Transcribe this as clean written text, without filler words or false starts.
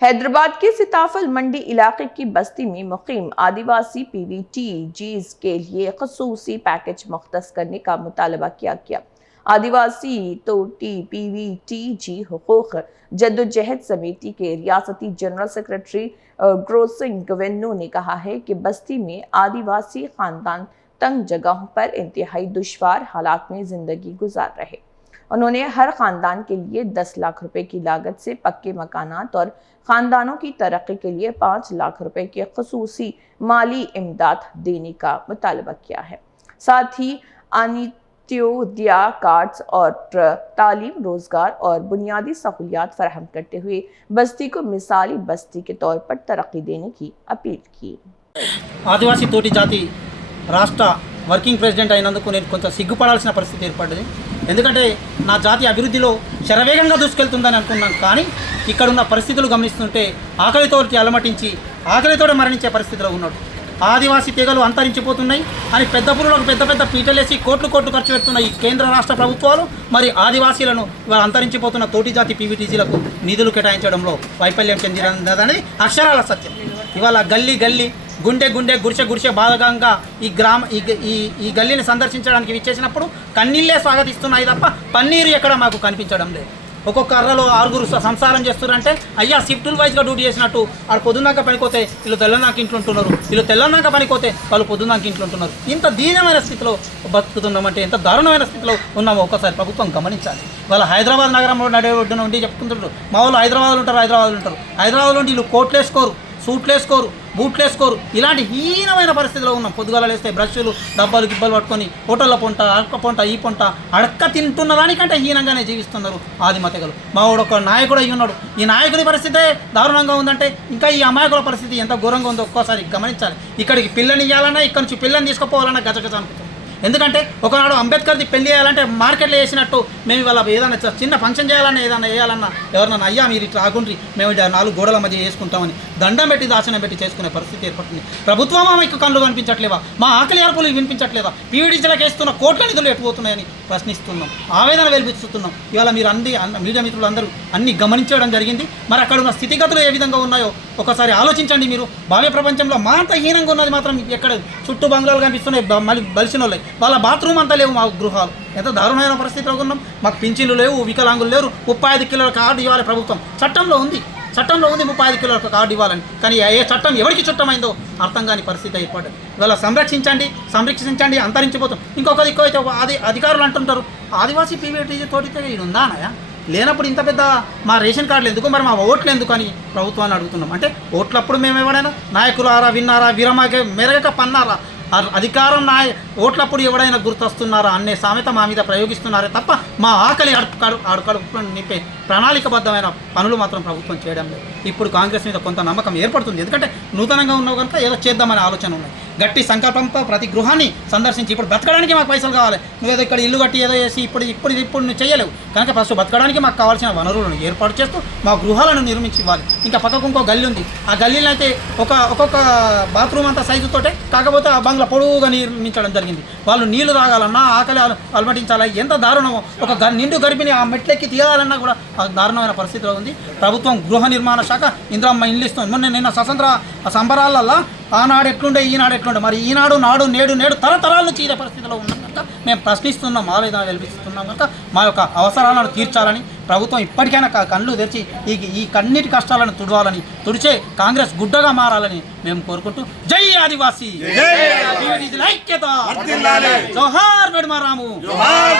हैदराबाद के सीताफल मंडी इलाके की बस्ती में मुकीम आदिवासी पीवीटीजीज के लिए खसूसी पैकेज मुख्तस करने का मुतालबा किया गया। आदिवासी तोटी पीवीटीजी हुकूक जद्दोजहद समिति के रियासती जनरल सेक्रेटरी ग्रोसिंग गवेन्नू ने कहा है कि बस्ती में आदिवासी खानदान तंग जगहों पर इंतहाई दुश्वार हालात में जिंदगी गुजार रहे। उन्होंने हर खानदान के लिए 10 लाख रुपए की लागत से पक्के मकानात और खानदानों की तरक्की के लिए 5 लाख रुपए की खसूसी माली इमदाद देने का मुतालबा किया है। साथ ही अंत्योदय कार्ड्स और तालीम, रोजगार और बुनियादी सहूलियात फराहम करते हुए बस्ती को मिसाली बस्ती के तौर पर तरक्की देने की अपील की। आदिवासी तोटी जाति రాష్ట్ర వర్కింగ్ ప్రెసిడెంట్ అయినందుకు నేను కొంచెం సిగ్గుపడాల్సిన పరిస్థితి ఏర్పడింది. ఎందుకంటే నా జాతి అభివృద్ధిలో శరవేగంగా దూసుకెళ్తుందని అనుకున్నాను. కానీ ఇక్కడున్న పరిస్థితులు గమనిస్తుంటే ఆకలితో అలమటించి ఆకలితో మరణించే పరిస్థితిలో ఉన్నాడు. ఆదివాసీ తెగలు అంతరించిపోతున్నాయి అని పెద్ద పురులకు పెద్ద పెద్ద పీటలేసి కోట్లు ఖర్చు పెడుతున్న ఈ కేంద్ర రాష్ట్ర ప్రభుత్వాలు మరి ఆదివాసీలను ఇవాళ అంతరించిపోతున్న తోటి జాతి పీవీటీజీలకు నిధులు కేటాయించడంలో వైఫల్యం చెందినదనేది అక్షరాల సత్యం. ఇవాళ గల్లీ గుండె గుడిసె బాధకంగా ఈ గల్లీని సందర్శించడానికి విచ్చేసినప్పుడు కన్నీళ్ళే స్వాగతిస్తున్నాయి తప్ప పన్నీరు ఎక్కడ మాకు కనిపించడం లేదు. ఒక్కొక్క అర్రలో 6 సంసారం చేస్తున్నారంటే అయ్యా షిఫ్టుల్ వైజ్గా డ్యూటీ చేసినట్టు వాళ్ళు పొద్దున్నాక పనిపోతే వీళ్ళు తెల్లన్నాక ఇంట్లో ఉంటున్నారు, వీళ్ళు తెల్లన్నాక పనిపోతే వాళ్ళు పొద్దున్నాక ఇంట్లో ఉంటున్నారు. ఇంత దీనమైన స్థితిలో బతుకుతున్నామంటే ఎంత దారుణమైన స్థితిలో ఉన్నామో ఒకసారి ప్రభుత్వం గమనించాలి. వాళ్ళ హైదరాబాద్ నగరంలో నడివొడ్డున ఉండి చెప్పుకుంటుంటారు, మా వాళ్ళు హైదరాబాద్లో ఉంటారు. హైదరాబాద్లో ఉండి వీళ్ళు కోట్లు వేసుకోరు, సూట్లు వేసుకోరు, బూట్లు వేసుకోరు. ఇలాంటి హీనమైన పరిస్థితిలో ఉన్నాం. పొద్దుగాల లేస్తే బ్రష్లు డబ్బాలు గిబ్బలు పట్టుకొని హోటళ్ళ పొంట అడక్క పొంట ఈ పొంట అడక్క తింటున్న దానికంటే హీనంగానే జీవిస్తున్నారు ఆదిమతెగలు. మా వాడు ఒక నాయకుడు అయ్యి ఉన్నాడు. ఈ నాయకుడి పరిస్థితే దారుణంగా ఉందంటే ఇంకా ఈ అమాయకుల పరిస్థితి ఎంత ఘోరంగా ఉందో ఒక్కోసారి గమనించాలి. ఇక్కడికి పిల్లని ఇవ్వాలన్నా ఇక్కడ నుంచి పిల్లని తీసుకుపోవాలన్నా గజగజ అనుకుంటుంది. ఎందుకంటే ఒకనాడు అంబేద్కర్ది పెళ్లి చేయాలంటే మార్కెట్లో వేసినట్టు మేము ఇవాళ ఏదైనా చిన్న ఫంక్షన్ చేయాలన్నా ఏదైనా వేయాలన్నా ఎవరన్నా అయ్యా మీరు ఇట్లా ఆగుండ్రి మేము 4 గోడల మధ్య చేసుకుంటామని దండం పెట్టి దాచనం పెట్టి చేసుకునే పరిస్థితి ఏర్పడుతుంది. ప్రభుత్వం మీకు కళ్ళు కనిపించట్లేవా? మా ఆకలి అర్పులు వినిపించట్లేదా? పీవీటీజీలకు వేస్తున్న కోట్ల నిధులు ఎటుపోతున్నాయని ప్రశ్నిస్తున్నాం, ఆవేదన వెలిపిస్తున్నాం. ఇవాళ మీరు మీడియా మిత్రులు అందరూ అన్ని గమనించడం జరిగింది. మరి అక్కడ ఉన్న స్థితిగతులు ఏ విధంగా ఉన్నాయో ఒకసారి ఆలోచించండి. మీరు భావ్య ప్రపంచంలో మా అంత హీనంగా ఉన్నది మాత్రం ఎక్కడ చుట్టూ బంగ్లాలు కనిపిస్తున్నాయి, మళ్ళీ బలిసిన వాళ్ళే వాళ్ళ బాత్రూమ్ అంతా లేవు. మా గృహాలు ఎంత దారుణమైన పరిస్థితిలో ఉన్నాం. మాకు పింఛన్లు లేవు, వికలాంగులు లేరు. 35 కిలోల కార్డు ఇవ్వాలి ప్రభుత్వం చట్టంలో ఉంది 35 కిలోల కార్డు ఇవ్వాలని. కానీ ఏ చట్టం ఎవరికి చుట్టమైందో అర్థం కాని పరిస్థితి ఏర్పడ్డది. ఇవాళ సంరక్షించండి అంతరించిపోతాం. ఇంకొకది ఎక్కువైతే అధికారులు అంటుంటారు ఆదివాసీ పీవీటీజీ తోటితే ఇది ఉందా అన్నయ్య? లేనప్పుడు ఇంత పెద్ద మా రేషన్ కార్డులు ఎందుకు, మరి మా ఓట్లు ఎందుకు అని ప్రభుత్వాన్ని అడుగుతున్నాం. అంటే ఓట్లప్పుడు మేము ఎవడైనా నాయకులారా విన్నారా, విరమగే మెరగక పన్నారా, అధికారం ఓట్లప్పుడు ఎవడైనా గుర్తొస్తున్నారా అనే సామెత మా మీద ప్రయోగిస్తున్నారే తప్ప మా ఆకలి అడుకడుపు నింపే ప్రణాళికబద్ధమైన పనులు మాత్రం ప్రభుత్వం చేయడం లేదు. ఇప్పుడు కాంగ్రెస్ మీద కొంత నమ్మకం ఏర్పడుతుంది. ఎందుకంటే నూతనంగా ఉన్నావు కనుక ఏదో చేద్దామనే ఆలోచన ఉన్నాయి. గట్టి సంకల్పంతో ప్రతి గృహాన్ని సందర్శించి ఇప్పుడు బతకడానికి మాకు పైసలు కావాలి, నువ్వేదో ఇక్కడ ఇల్లు కట్టి ఏదో చేసి ఇప్పుడు నువ్వు చేయలేవు కనుక ఫస్ట్ బతకడానికి మాకు కావాల్సిన వనరులను ఏర్పాటు చేస్తూ మా గృహాలను నిర్మించి ఇవ్వాలి. ఇంకా పక్కకు ఇంకో గల్లీ ఉంది. ఆ గల్లీలో అయితే ఒక్కొక్క బాత్రూమ్ అంతా సైజుతోటే, కాకపోతే ఆ బంగ్లా పొడవుగా నిర్మించడం జరిగింది. వాళ్ళు నీళ్లు తాగాలన్నా ఆకలి అలమటించాలి ఎంత దారుణమో, ఒక నిండు గర్భిని ఆ మెట్లెక్కి తీయాలన్నా కూడా దారుణమైన పరిస్థితిలో ఉంది. ప్రభుత్వం గృహ నిర్మాణ శాఖ ఇందిరమ్మ ఇండ్లు ఇస్తుంది. నిన్న స్వతంత్ర సంబరాలల్లో ఆనాడు ఎట్లుండే ఈనాడు ఎట్లుండే, మరి ఈనాడు నాడు నేడు తరతరాల నుంచి ఇదే పరిస్థితిలో ఉన్నాం కనుక మేము ప్రశ్నిస్తున్నాం, ఆవేదన వెలిపిస్తున్నాం కనుక మా యొక్క అవసరాలను తీర్చాలని ప్రభుత్వం ఇప్పటికైనా కళ్ళు తెరిచి ఈ కన్నీటి కష్టాలను తుడిచే కాంగ్రెస్ గుడ్డగా మారాలని మేము కోరుకుంటూ జై ఆదివాసీ ఐక్యత, జోహార్ వెడుమారాము.